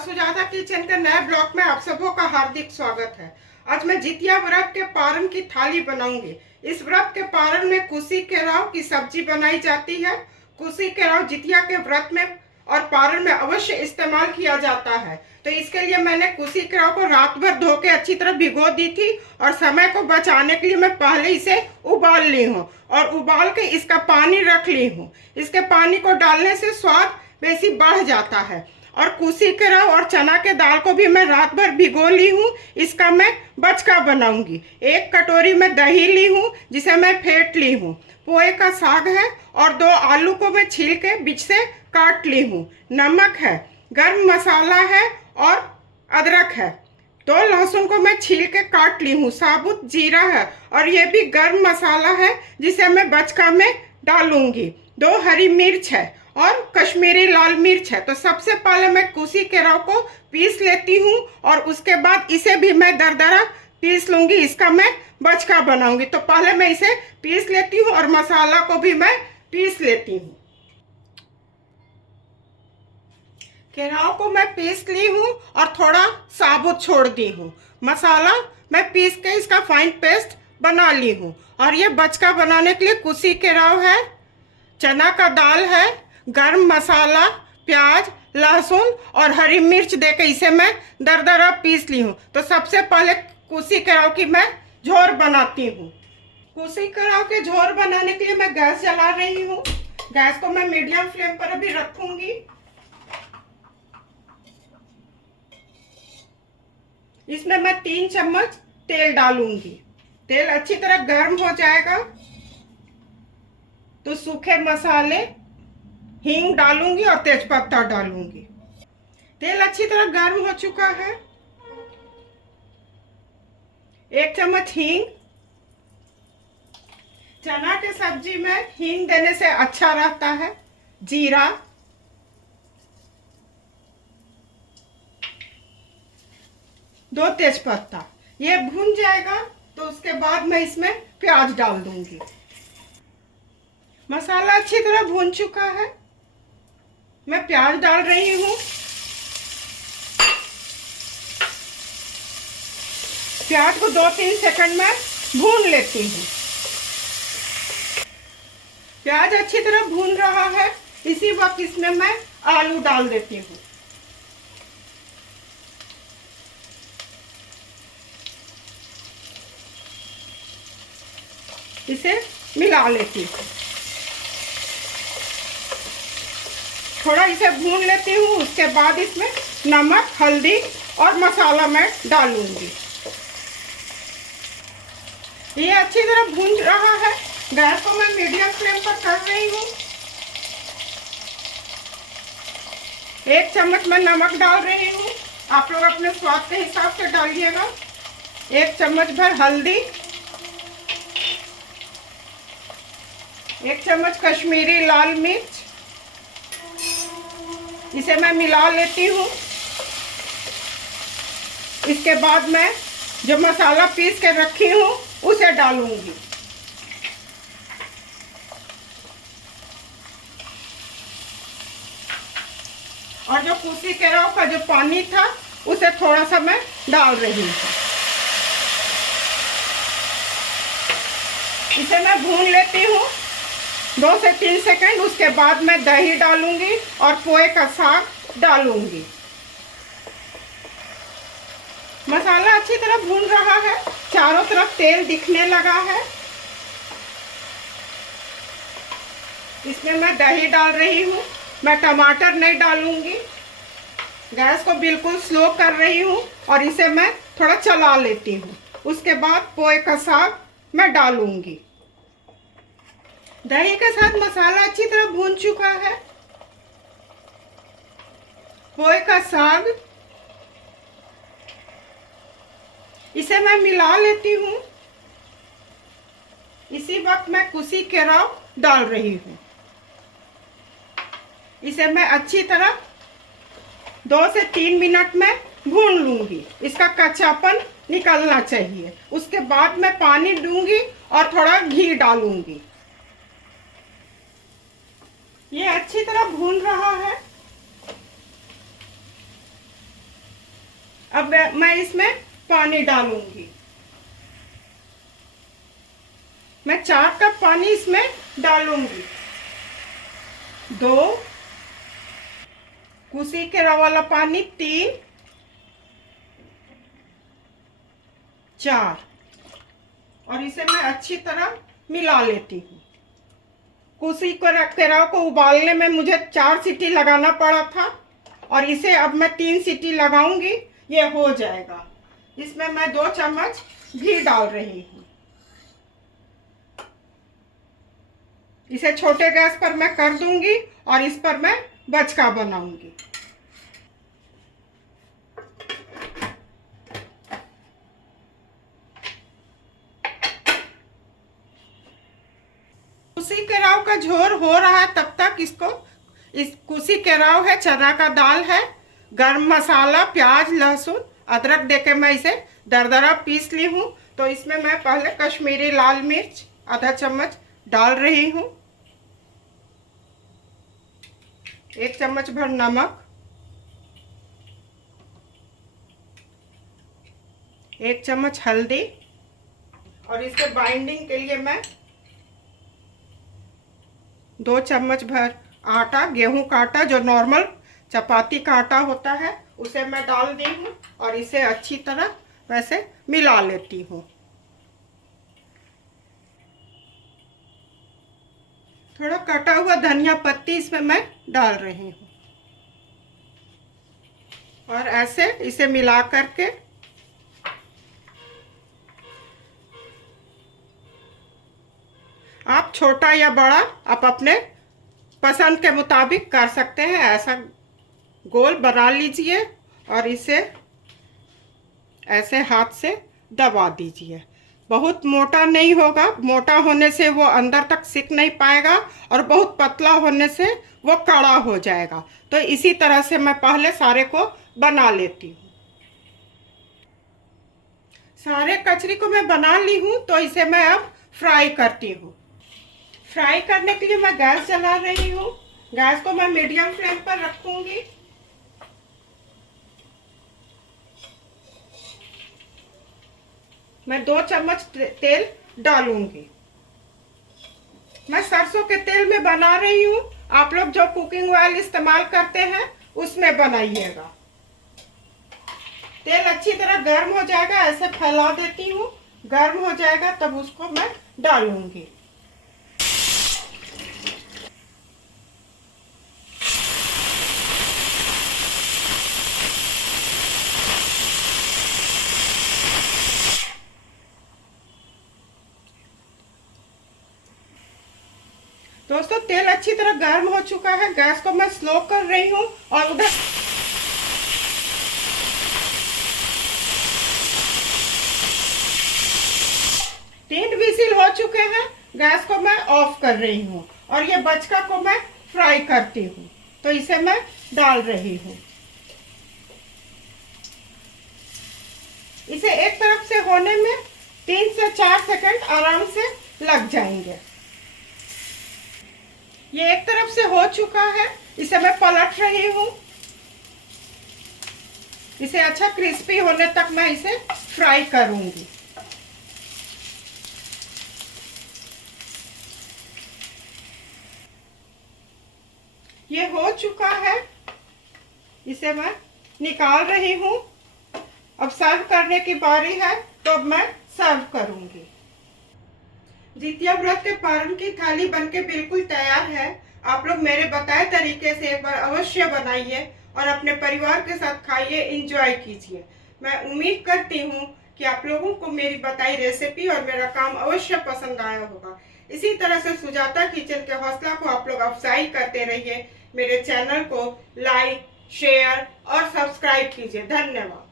Sujata kitchen के नए blog में आप सबों का हार्दिक स्वागत है। आज मैं जितिया व्रत के पारण की थाली बनाऊंगी। इस व्रत के पारण में कुशी के राव की सब्जी बनाई जाती है। कुशी के राव जितिया के व्रत में और पारण में अवश्य इस्तेमाल किया जाता है। तो इसके लिए मैंने कुशी के राव को रात भर धो के अच्छी तरह भिगो दी थी और समय को बचाने के लिए मैं पहले इसे उबाल ली हूँ और उबाल के इसका पानी रख ली हूँ। इसके पानी को डालने से स्वाद बेसी बढ़ जाता है। और कुशी के राव और चना के दाल को भी मैं रात भर भिगो ली हूँ। इसका मैं बचका बनाऊंगी। 1 कटोरी में दही ली हूँ जिसे मैं फेंट ली हूँ। पोहे का साग है और 2 आलू को मैं छील के बीच से काट ली हूँ। नमक है, गर्म मसाला है और अदरक है। 2 लहसुन को मैं छील के काट ली हूँ। साबुत जीरा है और ये भी गर्म मसाला है जिसे मैं बचका में डालूंगी। 2 हरी मिर्च है और कश्मीरी लाल मिर्च है। तो सबसे पहले मैं कुशी के राव को पीस लेती हूँ और उसके बाद इसे भी मैं दरदरा पीस लूंगी। इसका मैं बचका बनाऊंगी। तो पहले मैं इसे पीस लेती हूँ और मसाला को भी मैं पीस लेती हूँ। केराव को मैं पीस ली हूँ और थोड़ा साबुत छोड़ दी हूँ। मसाला मैं पीस के इसका फाइन पेस्ट बना ली हूँ। और ये बचका बनाने के लिए कुशी केराव है, चना का दाल है, गर्म मसाला, प्याज, लहसुन और हरी मिर्च देके इसे मैं दरदरा पीस ली हूँ। तो सबसे पहले कुशी केराव की मैं झोर बनाती हूँ। कुशी केराव के झोर बनाने के लिए मैं गैस जला रही हूँ। गैस को मैं मीडियम फ्लेम पर अभी रखूंगी। इसमें मैं 3 चम्मच तेल डालूंगी। तेल अच्छी तरह गर्म हो जाएगा तो सूखे मसाले, हींग डालूंगी और तेजपत्ता डालूंगी। तेल अच्छी तरह गर्म हो चुका है। 1 चम्मच हींग। चना के सब्जी में हींग देने से अच्छा रहता है। जीरा, दो तेजपत्ता। ये भून जाएगा तो उसके बाद मैं इसमें प्याज डाल दूंगी। मसाला अच्छी तरह भून चुका है। मैं प्याज डाल रही हूँ। प्याज को 2-3 सेकंड में भून लेती हूँ। प्याज अच्छी तरह भून रहा है। इसी वक्त इसमें मैं आलू डाल देती हूँ। इसे मिला लेती हूँ। थोड़ा इसे भून लेती हूँ। उसके बाद इसमें नमक, हल्दी और मसाला मैं डालूंगी। ये अच्छी तरह भून रहा है। गैस को मैं मीडियम फ्लेम पर कर रही हूँ। 1 चम्मच मैं नमक डाल रही हूँ। आप लोग अपने स्वाद के हिसाब से डालिएगा। 1 चम्मच भर हल्दी, 1 चम्मच कश्मीरी लाल मिर्च। इसे मैं मिला लेती हूँ। इसके बाद मैं जो मसाला पीस के रखी हूँ उसे डालूंगी। और जो कुशी केराव का जो पानी था उसे थोड़ा सा मैं डाल रही हूँ। इसे मैं भून लेती हूँ 2 से 3 सेकंड। उसके बाद मैं दही डालूंगी और पोहे का साग डालूंगी। मसाला अच्छी तरह भून रहा है। चारों तरफ तेल दिखने लगा है। इसमें मैं दही डाल रही हूँ। मैं टमाटर नहीं डालूंगी। गैस को बिल्कुल स्लो कर रही हूँ और इसे मैं थोड़ा चला लेती हूँ। उसके बाद पोहे का साग मैं डालूंगी। दही के साथ मसाला अच्छी तरह भून चुका है। पोहे का साग, इसे मैं मिला लेती हूँ। इसी वक्त मैं कुशी केराव डाल रही हूँ। इसे मैं अच्छी तरह 2 से 3 मिनट में भून लूंगी। इसका कच्चापन निकलना चाहिए। उसके बाद मैं पानी दूंगी और थोड़ा घी डालूंगी। ये अच्छी तरह भून रहा है। अब मैं इसमें पानी डालूंगी। मैं 4 कप पानी इसमें डालूंगी। 2 कुसी के रवा वाला पानी, 3, 4, और इसे मैं अच्छी तरह मिला लेती हूँ। कुसी के रवा को उबालने में मुझे 4 सीटी लगाना पड़ा था, और इसे अब मैं 3 सीटी लगाऊंगी, ये हो जाएगा। इसमें मैं 2 चम्मच घी डाल रही हूँ। इसे छोटे गैस पर मैं कर दूंगी और इस पर मैं बचका बनाऊंगी। कुसी केराव का झोर हो रहा है, तब तक इस कुसी केराव है, चना का दाल है, गरम मसाला, प्याज, लहसुन, अदरक देके मैं इसे दरदरा पीस ली हूँ। तो इसमें मैं पहले कश्मीरी लाल मिर्च आधा चम्मच डाल रही हूँ, 1 चम्मच भर नमक, 1 चम्मच हल्दी, और इसके बाइंडिंग के लिए मैं 2 चम्मच भर आटा, गेहूं का आटा, जो नॉर्मल चपाती का आटा होता है, उसे मैं डाल दी हूँ और इसे अच्छी तरह वैसे मिला लेती हूँ। थोड़ा कटा हुआ धनिया पत्ती इसमें मैं डाल रही हूँ, और ऐसे इसे मिला करके आप छोटा या बड़ा आप अपने पसंद के मुताबिक कर सकते हैं। ऐसा गोल बना लीजिए और इसे ऐसे हाथ से दबा दीजिए। बहुत मोटा नहीं होगा, मोटा होने से वो अंदर तक सिक नहीं पाएगा, और बहुत पतला होने से वो कड़ा हो जाएगा। तो इसी तरह से मैं पहले सारे को बना लेती हूँ। सारे कचरी को मैं बना ली हूँ, तो इसे मैं अब फ्राई करती हूँ। फ्राई करने के लिए मैं गैस जला रही हूँ। गैस को मैं मीडियम फ्लेम पर रखूंगी। मैं 2 चम्मच तेल डालूंगी। मैं सरसों के तेल में बना रही हूँ, आप लोग जो कुकिंग ऑयल इस्तेमाल करते हैं उसमें बनाइएगा। तेल अच्छी तरह गर्म हो जाएगा, ऐसे फैला देती हूँ, गर्म हो जाएगा तब उसको मैं डालूंगी। दोस्तों, तेल अच्छी तरह गर्म हो चुका है। गैस को मैं स्लो कर रही हूँ, और उधर 3 विजिल हो चुके हैं। गैस को मैं ऑफ कर रही हूँ, और ये बचका को मैं फ्राई करती हूँ। तो इसे मैं डाल रही हूँ। इसे एक तरफ से होने में 3 से 4 सेकंड आराम से लग जाएंगे। ये एक तरफ से हो चुका है, इसे मैं पलट रही हूँ। इसे अच्छा क्रिस्पी होने तक मैं इसे फ्राई करूंगी। ये हो चुका है, इसे मैं निकाल रही हूँ। अब सर्व करने की बारी है, तो अब मैं सर्व करूंगी। जितिया व्रत के पारण की थाली बनके बिल्कुल तैयार है। आप लोग मेरे बताए तरीके से एक बार अवश्य बनाइए और अपने परिवार के साथ खाइए, एंजॉय कीजिए। मैं उम्मीद करती हूँ कि आप लोगों को मेरी बताई रेसिपी और मेरा काम अवश्य पसंद आया होगा। इसी तरह से सुजाता किचन के हौसला को आप लोग अफजाई करते रहिए। मेरे चैनल को लाइक, शेयर और सब्सक्राइब कीजिए। धन्यवाद।